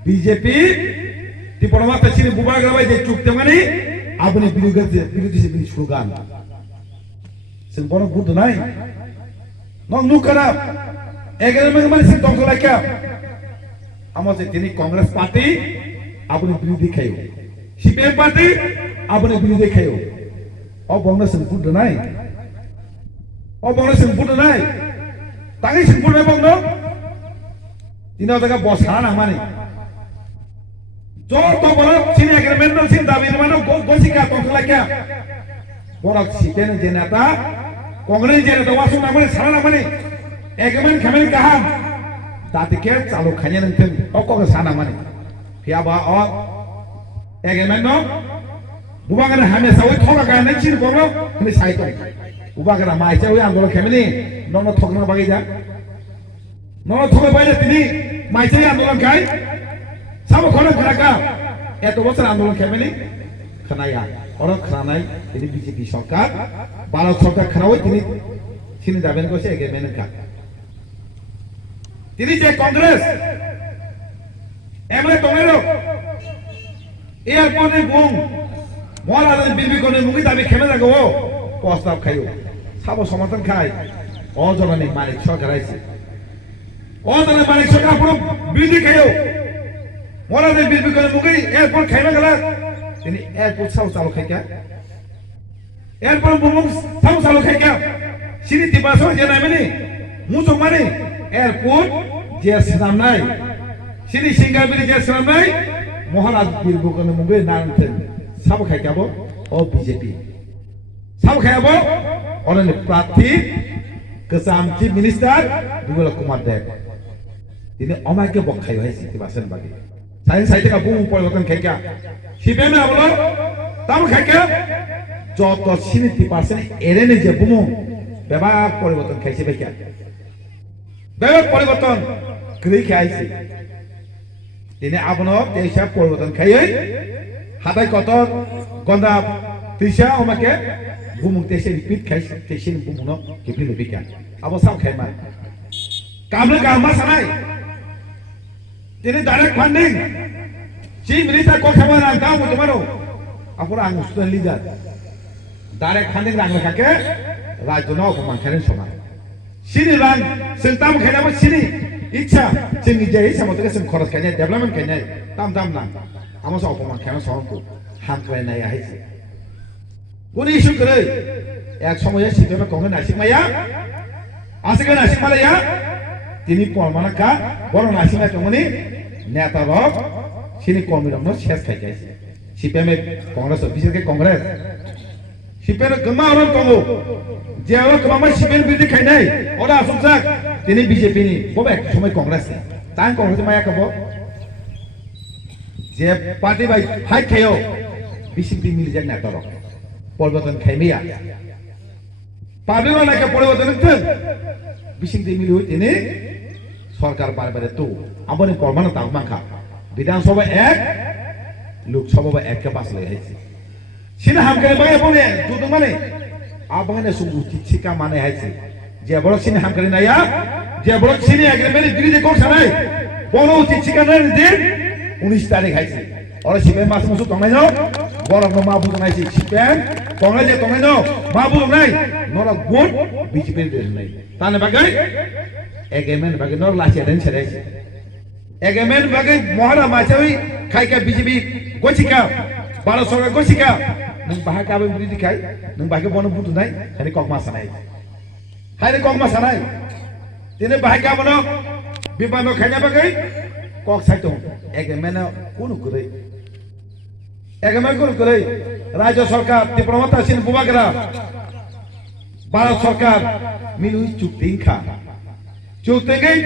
BJP Tripura ছিল বুবা গাবাই যে চুক্তি মানে আপনি বিরোধী slogan sen bono budu nai nong nukara egel মানে sen tong লাইকা আমাদের তিনি কংগ্রেস পার্টি আপনি বিরোধী খাইও সিপিএম পার্টি আপনি বিরোধী খাইও ও বংলা sen budu nai ও বংলা sen budu nai তাই sen budu nai bongno তিনি জায়গা বসা না মানে জোর তো বড় সিনি এগ্রিমেন্ট সিন দাবি মানে গোসিকা তং লাইকা বড় সিপিএম যে নেতা কংগ্রেস যে নেতা ওয়াসু না মানে সারা না মানে এগ্রিমেন্ট খামেন কাহাম তাতে চালু খাইয়া নতেন অকগে সানা মানে ফিয়াবা অ এগ্রিমেন্ট ন বুবাগানা হামে সাউই থগা গানে চির বড় তুমি সাইতো বুবাগানা মাইছে ওই আন্দোলন খামেনি নন থগনা বাগি যা নন থগে বাইরে তিনি মাইছে আন্দোলন খাই সাব খনে খাকা এত বছর আন্দোলন খামেনি খানায়া অরক খানাই তিনি বিজেপি সরকার ভারত সরকার খানাওই তিনি চিনি যাবেন কইছে এগ্রিমেন্ট কা তিনি যে কংগ্রেস এমএলএ তমেরো এয়ারপোর্টে বুম মহারাজের বিবি কোনে মুগি দাবি খেমে যাগো প্রস্তাব খাইও সাব সমর্থন খাই অজননী মালিক সরকার আইছে অজননী মালিক সরকার পুরো বিধি খাইও মহারাজের বিবি কোনে মুগি এয়ারপোর্ট খাইবে গেল তিনি এয়ারপোর্ট সাউ চালু খাইকা এয়ারপোর্ট বুম সাউ চালু খাইকা সিনি তিবাসো যে নাইমানি মুজো মানে এয়ারপোর্ট যে সাম নাই সিনি সিঙ্গাবিলি যে সাম নাই মহারাজ বীরবুকনে মুগে নানতেন সাব খাইকাবো ও বিজেপি সাব খাইবো অনেক প্রার্থী কসাম চিফ মিনিস্টার দুগল কুমার দেব তিনি অমাইকে বখাই হইছে তিবাসেন বাকি সাইন সাইতে কা বুম পরিবর্তন খাইকা সিপিএম আমলো তাম খাইকা যত সিনি 30% এরেনে যে বুম ব্যবহার পরিবর্তন খাইছে বেকা ব্যবহার পরিবর্তন করি খাইছে তিনি আপনার দেশা পরিবর্তন খাইয়ে হাতায় কত গন্দা তিসা আমাকে বুমুক দেশে রিপিট খাইছে তেসিন বুমুন কিপিল বিকা আবো সাম খাইমা কামলে কামা সানাই তিনি ডাইরেক্ট ফান্ডিং চিফ মিনিস্টার কো খাবার আনতাম তোমারও আপনারা আং স্টুডেন্ট লিডার ডাইরেক্ট ফান্ডিং রাখলে থাকে রাজ্য ন অপমান খাইলেন সমান সিনি রাং সেন্টাম খাইনাবো সিনি ইচ্ছা जोंनि जे हिसाबै जों खरस खायनाय डेभलपमेन्ट खायनाय दाम दाम ना आमा स अपमान खायना सनखौ हांख्रायनाय आहायसे उनि इस्यु करे एक समय सिटना कमे नासिमाया आसिका नासिमालाया तिनि परमानका बर नासिमा तमनि नेता रक सिनि कमिरमनो शेष खायगायसे सिपिएम कांग्रेस बिसोरके कांग्रेस सिपिएम गमा रन तंगो जेआव कमा सिपिएम बिदि खायनाय अदा असुमसाक তিনি বিজেপি নি ববে এক সময় কংগ্রেস তাই কংগ্রেস মায়া কব যে পার্টি বাই হাই খেও বিসিপি মিল যায় না তর পরিবর্তন খাইমিয়া পার্টি ওয়ালাকে পরিবর্তন করতেন বিসিপি মিল হই তিনি সরকার বারবারে তো আপনি প্রমাণ তাও মাখা বিধানসভা এক লোকসভা এক কে পাস লই আইছে সিনা হামকে বাই আপনি দুদ মানে আপনি সুবু চিকা মানে আইছে যে বড় সিনে হামকারি নাইয়া যে বড় সিনে এগ্রিমেন্ট বিরোধী কোন সানাই বড় উচিত ঠিকানার দিন 19 তারিখ আইছে ওরা সিবে মাস মুসু কমাই নাও বরং মা বুঝো নাই সিপিএম কংগ্রেস যে তংলাই নো মা বুঝো নাই নরা ভোট বিজেপি দেশ নাই তানে বাগাই এগেমেন্ট বাগাই নর লাসি দেন ছেড়াইছে এগেমেন্ট বাগাই মহারা মাছাই খাইকা বিজেপি গছিকা ভারত সরকার গছিকা নং বাহাকে আবে বিরোধী খাই নং বাহাকে বন বুঝো নাই খালি ককমা সানাই খালি ককমা সানাই তিনি বাহাকে আবনো বিমান খাইনা বাগাই কক সাইতো এগেমেন্ট কোন করে এগেমেন্ট কোন করে রাজ্য সরকার ত্রিপুরা সিন বুবাগরা ভারত সরকার মিলু চুক্তি খা চুক্তি গই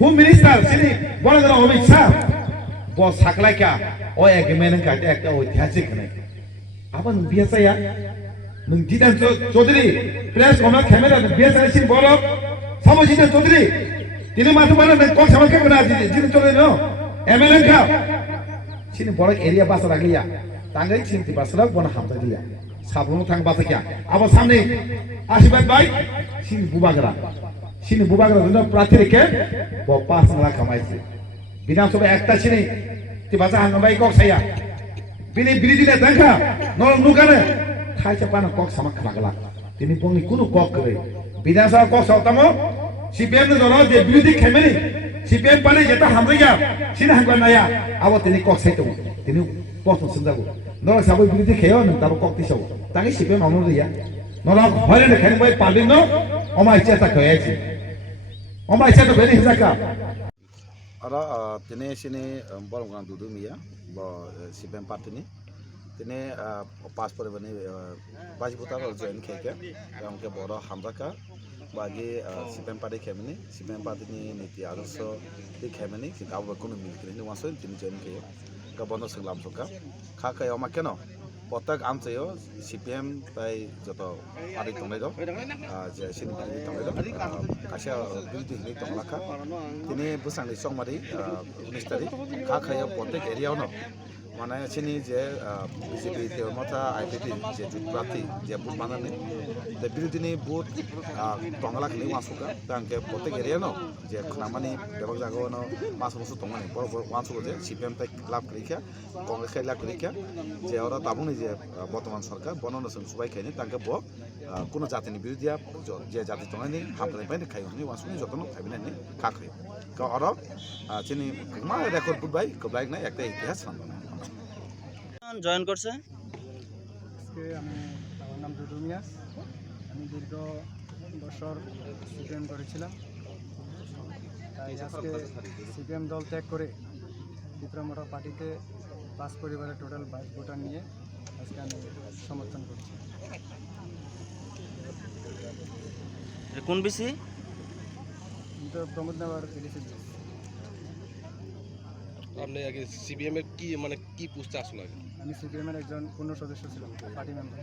হোম মিনিস্টার সিনি বড়গরা অমিত শাহ বস সাকলাই কা ও এগেমেন্ট কা একটা ঐতিহাসিক নাই আবার বিয়াসায়া নং জিদান চৌধুরী প্রেস কমলা ক্যামেরা বিয়াসায়া সিন বড় সমজিদান চৌধুরী তিনি মাথা মানে কক সামাকে না জিদান চৌধুরী নো এমএলএ কা সিনি বড় এরিয়া বাসা লাগলিয়া তাঙ্গাই সিনতি বাসরা বনা হামতা গিয়া সাবরং থাং বাসা কিয়া আবার সামনে আশীর্বাদ ভাই সিনি বুবাগরা দুটো প্রার্থী রেখে পাঁচ লাখ কামাইছে বিধানসভা একটা সিনি তি বাসা হাঙ্গামাই কক সাইয়া বিনি বিরোধী নেতা নরম নুকানে খাইছে পানা কক সামাক লাগলা তিনি বংনি কোনো কক করে বিধানসভা কক সাউতামো সিপিএম নে দল যে বিরোধী খেমেনি সিপিএম পালে যেটা হামরিয়া সিনা হাঙ্গা নায়া আবার তিনি কক সাইতো তিনি প্রশ্ন সিনজাগো নর সাবই বিরোধী খেও ন তারপর কক দিছাও তাকে সিপিএম আমল দিয়া নর হয়নে খেন বই পালিন ন অমা ইচ্ছা তা কয়েছি অমা ইচ্ছা তো বেনি হিজাকা ara tene sini borong kan dudu miya bo CPM party ni tene pas pore bani baji buta ro join kheke yang ke boro hamraka bagi CPM party khemeni CPM party ni niti adarso ti khemeni kita abo kono milkini ni waso tini join kheye ka bono singlam soka kha ka yoma keno প্রত্যেক আমচেও CPM তাই যত party তংলাই দো যে সিনি party তংলাই দো কাশিয়া বিরোধী হিনি তংলাখা তিনি বুসাংনি সংমারি 19 তারিখ খা খাইয়া প্রত্যেক এরিয়াও ন মানে সিনি যে বিজেপি তেমতা আইপিপি যে জুট প্রার্থী যে বুথ বানানে তে বিরোধীনি বুথ তংলাখনি ওয়াসুকা তাংকে প্রত্যেক এরিয়া ন যে খামানি বেবক জাগো ন মাস বছর তংমানি বড় বড় ওয়াসুকা যে সিপিএম তাই ক্লাব করিখা কংগ্রেস খাইলা করিখা যে ওরা তাবুনি যে বর্তমান সরকার বননসং সুবাই খাইনি তাকে ব কোনো জাতিনি বিরোধিয়া যে জাতি তংলানি হামলাই পাইনি খাইনি ওয়াসুনি যতন খাইবিনানি খাখাই কা ওরা চিনি মা রেকর্ড বুটবাই কবলাইক না একটা ইতিহাস সামনে জয়েন করছে আজকে আমার নাম দুদু মিয়াস আমি দীর্ঘ বছর সিপিএম করেছিলাম তাই আজকে সিপিএম দল ত্যাগ করে ত্রিপুরা মোটর পার্টিতে 5 পরিবারের টোটাল 22 ভোটার নিয়ে আজকে আমি সমর্থন করছি কোন বিসি কিন্তু প্রমোদ নগর বিলিসি আপনি আগে সিপিএম এর কি মানে কি পোস্টে আসলে আমি সিপিএম এর একজন পূর্ণ সদস্য ছিলাম পার্টি মেম্বার